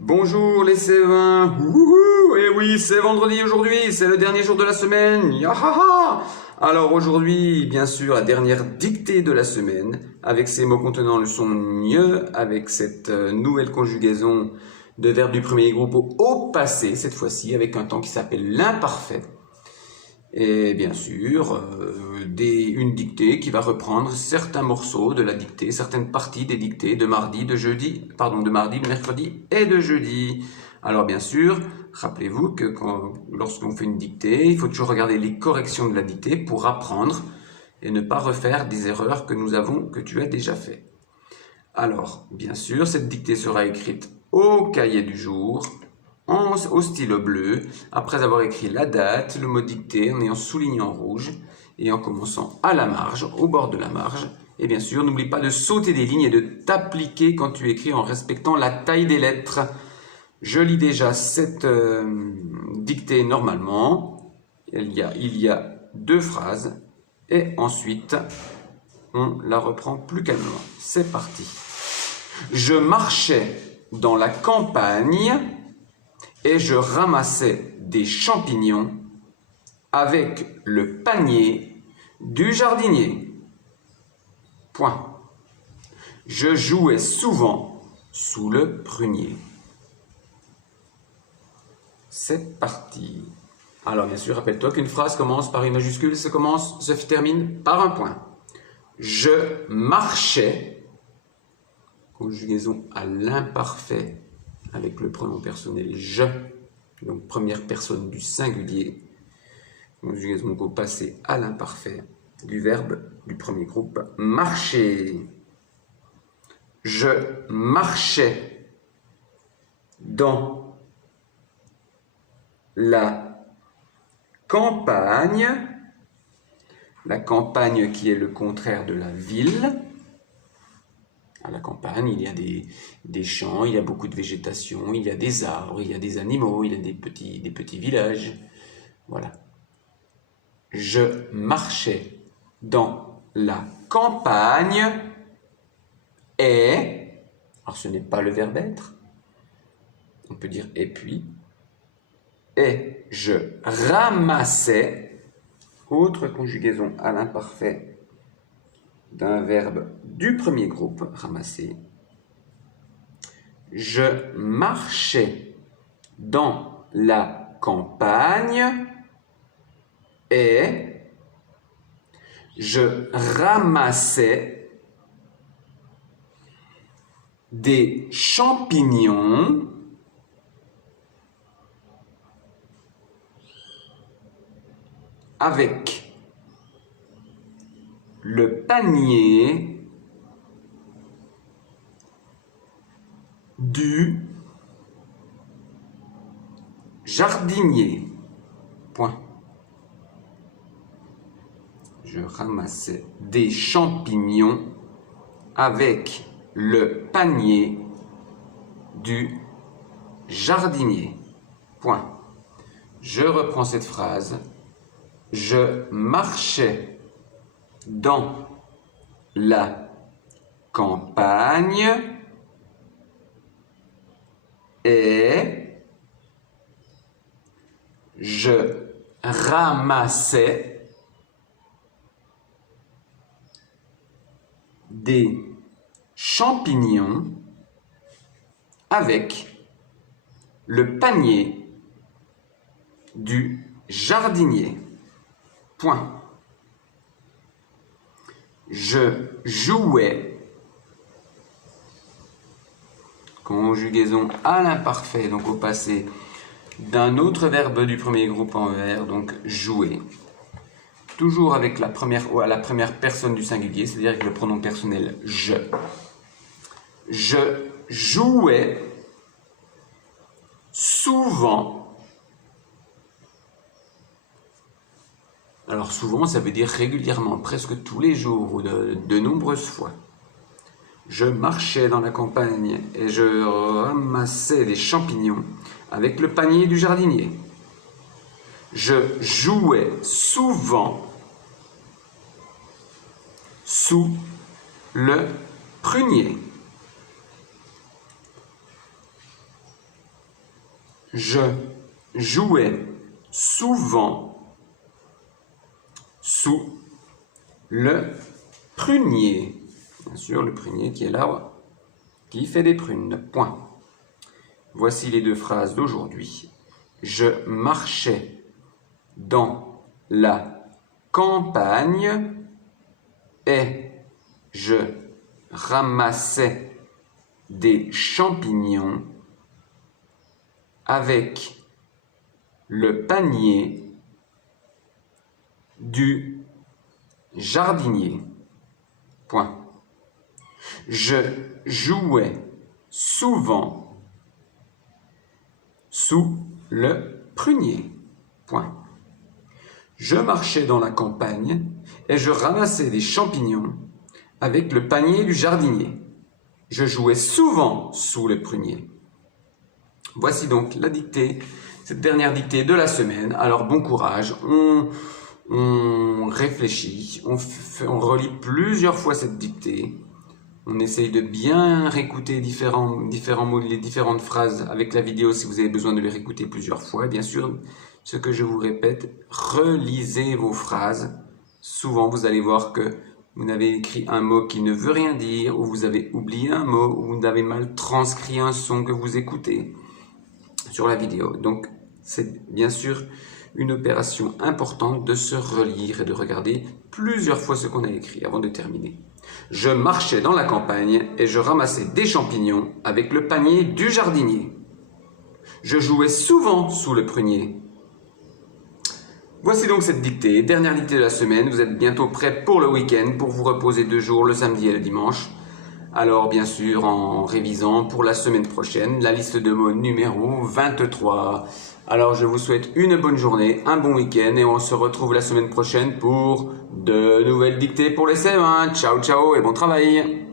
Bonjour les CE1. Wouhou. Et oui, c'est vendredi aujourd'hui, c'est le dernier jour de la semaine. Yahaha. Alors aujourd'hui, bien sûr, la dernière dictée de la semaine, avec ces mots contenant le son mieux, avec cette nouvelle conjugaison de verbes du premier groupe au passé, cette fois-ci, avec un temps qui s'appelle l'imparfait. Et bien sûr, une dictée qui va reprendre certains morceaux de la dictée, certaines parties des dictées de mardi, de mardi, de mercredi et de jeudi. Alors bien sûr, rappelez-vous que lorsqu'on fait une dictée, il faut toujours regarder les corrections de la dictée pour apprendre et ne pas refaire des erreurs que tu as déjà fait. Alors, bien sûr, cette dictée sera écrite au cahier du jour, au stylo bleu, après avoir écrit la date, le mot dicté en ayant souligné en rouge et en commençant à la marge, au bord de la marge. Et bien sûr, n'oublie pas de sauter des lignes et de t'appliquer quand tu écris en respectant la taille des lettres. Je lis déjà cette dictée normalement. Il y a deux phrases et ensuite on la reprend plus calmement. C'est parti. Je marchais dans la campagne et je ramassais des champignons avec le panier du jardinier. Point. Je jouais souvent sous le prunier. C'est parti. Alors bien sûr, rappelle-toi qu'une phrase commence par une majuscule, se termine par un point. Je marchais, conjugaison à l'imparfait avec le pronom personnel je, donc première personne du singulier, conjugaison au passé à l'imparfait du verbe du premier groupe marcher. Je marchais dans la campagne qui est le contraire de la ville. À la campagne, il y a des champs, il y a beaucoup de végétation, il y a des arbres, il y a des animaux, il y a des petits villages. Voilà. Je marchais dans la campagne et, alors ce n'est pas le verbe être, on peut dire et puis, et je ramassais, autre conjugaison à l'imparfait d'un verbe du premier groupe, ramasser. Je marchais dans la campagne et je ramassais des champignons avec le panier du jardinier. Point. Je ramassais des champignons avec le panier du jardinier. Point. Je reprends cette phrase. Je marchais dans la campagne et je ramassais des champignons avec le panier du jardinier. Point. Je jouais, conjugaison à l'imparfait, donc au passé, d'un autre verbe du premier groupe en ER, donc jouer. Toujours avec la première personne du singulier, c'est-à-dire avec le pronom personnel je. Je jouais souvent. Alors souvent, ça veut dire régulièrement, presque tous les jours ou de nombreuses fois. Je marchais dans la campagne et je ramassais des champignons avec le panier du jardinier. Je jouais souvent sous le prunier. Je jouais souvent sous le prunier. Bien sûr, le prunier qui est l'arbre qui fait des prunes. Point. Voici les deux phrases d'aujourd'hui. Je marchais dans la campagne et je ramassais des champignons avec le panier du jardinier. Point. Je jouais souvent sous le prunier. Point. Je marchais dans la campagne et je ramassais des champignons avec le panier du jardinier. Je jouais souvent sous le prunier. Voici donc la dictée, cette dernière dictée de la semaine. Alors bon courage, on réfléchit, on relit plusieurs fois cette dictée. On essaye de bien réécouter différents mots, les différentes phrases avec la vidéo si vous avez besoin de les réécouter plusieurs fois. Et bien sûr, ce que je vous répète, relisez vos phrases. Souvent, vous allez voir que vous avez écrit un mot qui ne veut rien dire, ou vous avez oublié un mot, ou vous avez mal transcrit un son que vous écoutez sur la vidéo. Donc, c'est bien sûr une opération importante de se relire et de regarder plusieurs fois ce qu'on a écrit avant de terminer. Je marchais dans la campagne et je ramassais des champignons avec le panier du jardinier. Je jouais souvent sous le prunier. Voici donc cette dictée, dernière dictée de la semaine. Vous êtes bientôt prêts pour le week-end, pour vous reposer 2 jours, le samedi et le dimanche. Alors bien sûr, en révisant pour la semaine prochaine, la liste de mots numéro 23. Alors je vous souhaite une bonne journée, un bon week-end et on se retrouve la semaine prochaine pour de nouvelles dictées pour les CM1. Ciao ciao et bon travail!